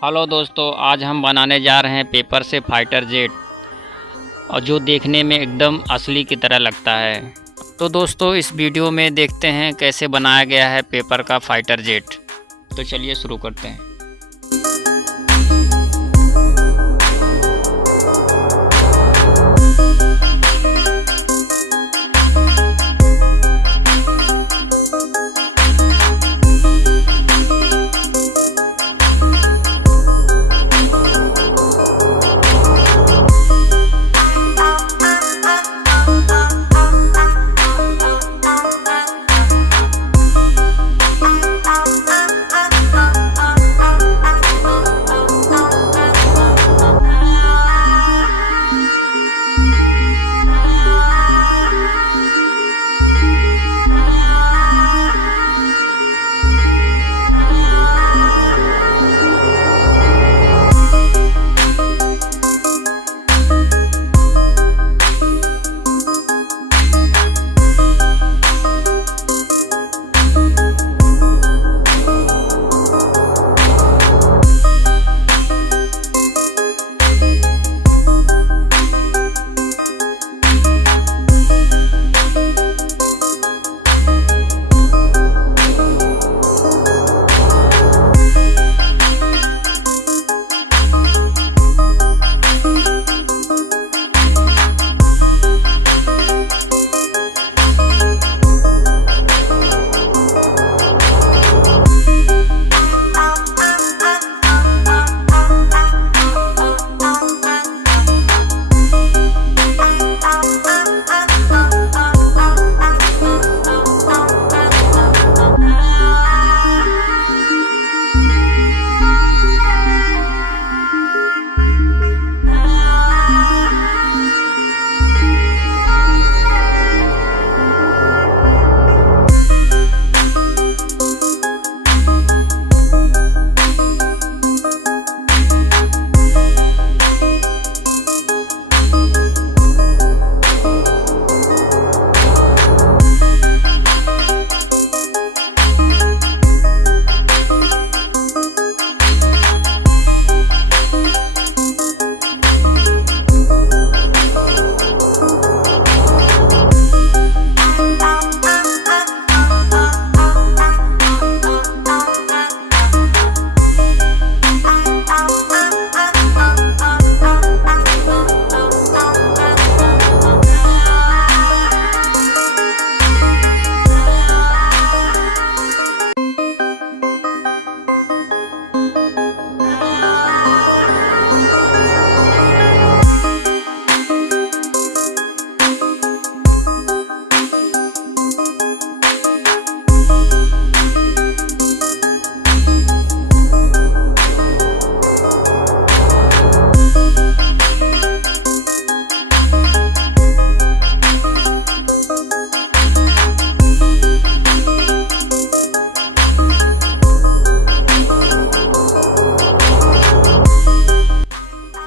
Hello दोस्तों, आज हम बनाने जा रहे हैं पेपर से फाइटर जेट, और जो देखने में एकदम असली की तरह लगता है। तो दोस्तों इस वीडियो में देखते हैं कैसे बनाया गया है पेपर का फाइटर जेट। तो चलिए शुरू करते हैं।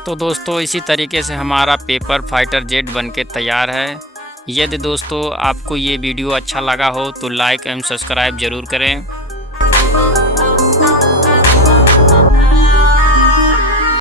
तो दोस्तों इसी तरीके से हमारा पेपर फाइटर जेट बनके तैयार है। यदि दोस्तों आपको ये वीडियो अच्छा लगा हो तो लाइक एवं सब्सक्राइब ज़रूर करें।